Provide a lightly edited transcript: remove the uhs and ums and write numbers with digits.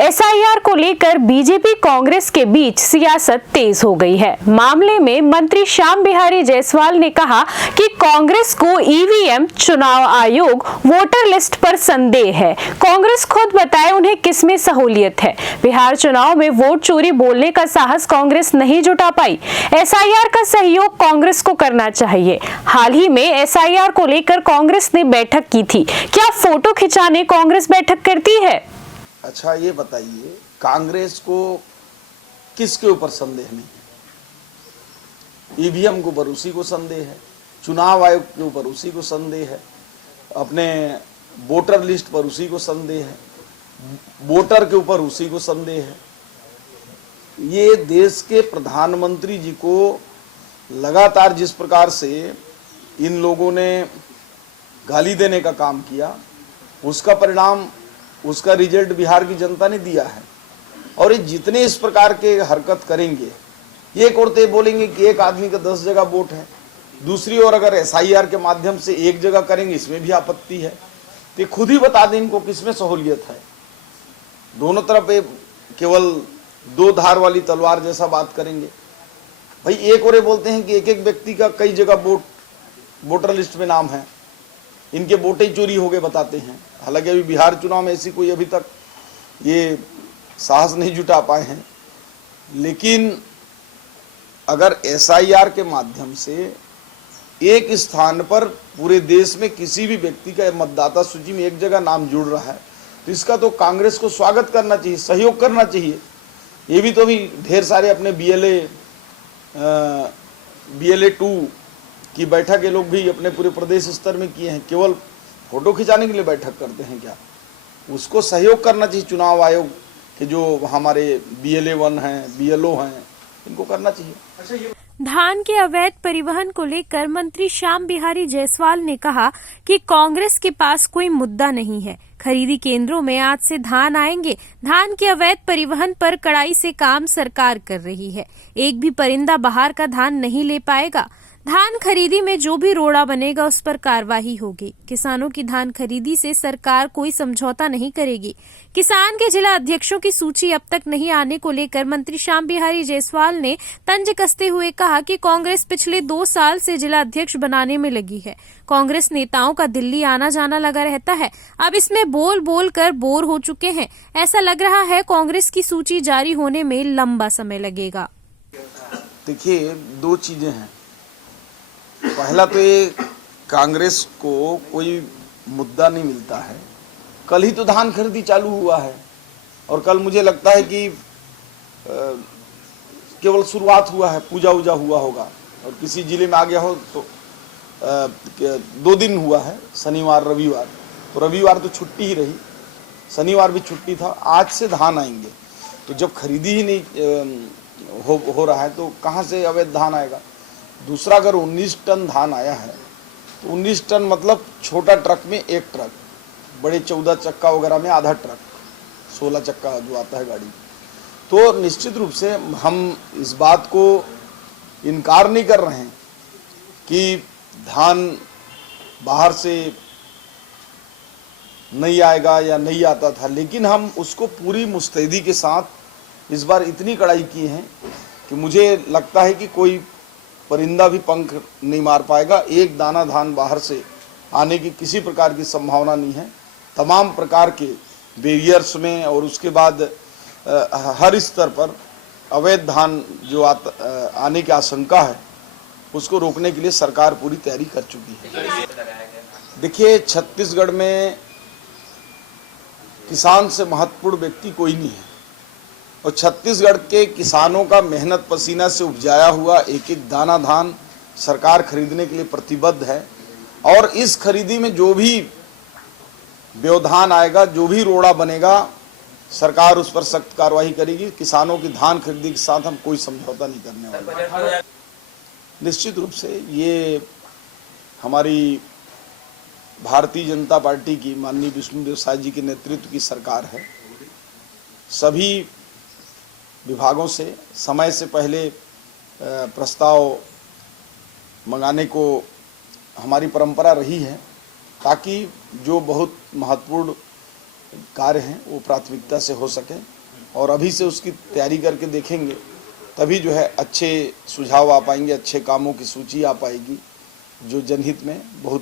SIR को लेकर BJP Congress के बीच सियासत तेज हो गई है। मामले में मंत्री श्याम बिहारी जायसवाल ने कहा कि कांग्रेस को ईवीएम, चुनाव आयोग, वोटर लिस्ट पर संदेह है। कांग्रेस खुद बताए उन्हें किसमें सहूलियत है। बिहार चुनाव में वोट चोरी बोलने का साहस कांग्रेस नहीं जुटा पाई। एसआईआर का सहयोग कांग्रेस को करना चाहिए। हाल ही में एसआईआर को लेकर कांग्रेस ने बैठक की थी। क्या फोटो खिंचाने कांग्रेस बैठक करती है? अच्छा, ये बताइए, कांग्रेस को किसके ऊपर संदेह नहीं है? ईवीएम के ऊपर उसी को संदेह है, चुनाव आयोग के ऊपर उसी को संदेह है, अपने वोटर लिस्ट पर उसी को संदेह है, वोटर के ऊपर उसी को संदेह है। ये देश के प्रधानमंत्री जी को लगातार जिस प्रकार से इन लोगों ने गाली देने का काम किया, उसका परिणाम, उसका रिजल्ट बिहार की जनता ने दिया है। और ये जितने इस प्रकार के हरकत करेंगे, एक और तो बोलेंगे कि एक आदमी का 10 जगह वोट है, दूसरी ओर अगर एसआईआर के माध्यम से एक जगह करेंगे, इसमें भी आपत्ति है। तो खुद ही बता दें इनको किसमें सहूलियत है। दोनों तरफ केवल दो धार वाली तलवार जैसा बात करेंगे। भाई एक और बोलते हैं कि एक एक व्यक्ति का कई जगह वोटर लिस्ट में नाम है, इनके वोटे चोरी हो गए बताते हैं। हालांकि अभी बिहार चुनाव में ऐसी कोई अभी तक ये साहस नहीं जुटा पाए हैं, लेकिन अगर एसआईआर के माध्यम से एक स्थान पर पूरे देश में किसी भी व्यक्ति का मतदाता सूची में एक जगह नाम जुड़ रहा है, तो इसका तो कांग्रेस को स्वागत करना चाहिए, सहयोग करना चाहिए। ये भी तो अभी ढेर सारे अपने BLA 2 की बैठक ये लोग भी अपने पूरे प्रदेश स्तर में किए हैं। केवल फोटो खिंचाने के लिए बैठक करते हैं क्या? उसको सहयोग करना चाहिए। चुनाव आयोग के जो हमारे BLA 1 हैं, BLO हैं, इनको करना चाहिए। धान के अवैध परिवहन को लेकर मंत्री श्याम बिहारी जायसवाल ने कहा कि कांग्रेस के पास कोई मुद्दा नहीं है। खरीदी केंद्रों में आज से धान आएंगे। धान के अवैध परिवहन पर कड़ाई से काम सरकार कर रही है। एक भी परिंदा बाहर का धान नहीं ले पाएगा। धान खरीदी में जो भी रोड़ा बनेगा उस पर कार्रवाई होगी। किसानों की धान खरीदी से सरकार कोई समझौता नहीं करेगी। किसान के जिला अध्यक्षों की सूची अब तक नहीं आने को लेकर मंत्री श्याम बिहारी जायसवाल ने तंज कसते हुए कहा कि कांग्रेस पिछले 2 साल से जिला अध्यक्ष बनाने में लगी है। कांग्रेस नेताओं का दिल्ली आना जाना लगा रहता है। अब इसमें बोल बोल कर बोर हो चुके हैं। ऐसा लग रहा है कांग्रेस की सूची जारी होने में लंबा समय लगेगा। देखिए, 2 चीजें हैं। पहला तो ये कांग्रेस को कोई मुद्दा नहीं मिलता है। कल ही तो धान खरीदी चालू हुआ है और कल मुझे लगता है कि केवल शुरुआत हुआ है, पूजा उजा हुआ होगा और किसी जिले में आ गया हो तो 2 दिन हुआ है, शनिवार रविवार। तो रविवार तो छुट्टी ही रही, शनिवार भी छुट्टी था। आज से धान आएंगे, तो जब खरीदी ही नहीं हो रहा है तो कहाँ से अवैध धान आएगा? दूसरा, अगर 19 टन धान आया है तो 19 टन मतलब छोटा ट्रक में 1 ट्रक, बड़े 14 चक्का वगैरह में आधा ट्रक, 16 चक्का जो आता है गाड़ी। तो निश्चित रूप से हम इस बात को इनकार नहीं कर रहे हैं कि धान बाहर से नहीं आएगा या नहीं आता था, लेकिन हम उसको पूरी मुस्तैदी के साथ इस बार इतनी कड़ाई की है कि मुझे लगता है कि कोई परिंदा भी पंख नहीं मार पाएगा। एक दाना धान बाहर से आने की किसी प्रकार की संभावना नहीं है। तमाम प्रकार के बैरियर्स में और उसके बाद हर स्तर पर अवैध धान जो आने की आशंका है, उसको रोकने के लिए सरकार पूरी तैयारी कर चुकी है। देखिए, छत्तीसगढ़ में किसान से महत्वपूर्ण व्यक्ति कोई नहीं है और छत्तीसगढ़ के किसानों का मेहनत पसीना से उपजाया हुआ एक एक दाना धान सरकार खरीदने के लिए प्रतिबद्ध है। और इस खरीदी में जो भी व्यवधान आएगा, जो भी रोड़ा बनेगा, सरकार उस पर सख्त कार्रवाई करेगी। किसानों की धान खरीदी के साथ हम कोई समझौता नहीं करने वाले। निश्चित रूप से ये हमारी भारतीय जनता पार्टी की माननीय विष्णुदेव साय जी के नेतृत्व की सरकार है। सभी विभागों से समय से पहले प्रस्ताव मंगाने को हमारी परंपरा रही है, ताकि जो बहुत महत्वपूर्ण कार्य हैं वो प्राथमिकता से हो सकें, और अभी से उसकी तैयारी करके देखेंगे, तभी जो है अच्छे सुझाव आ पाएंगे, अच्छे कामों की सूची आ पाएगी जो जनहित में बहुत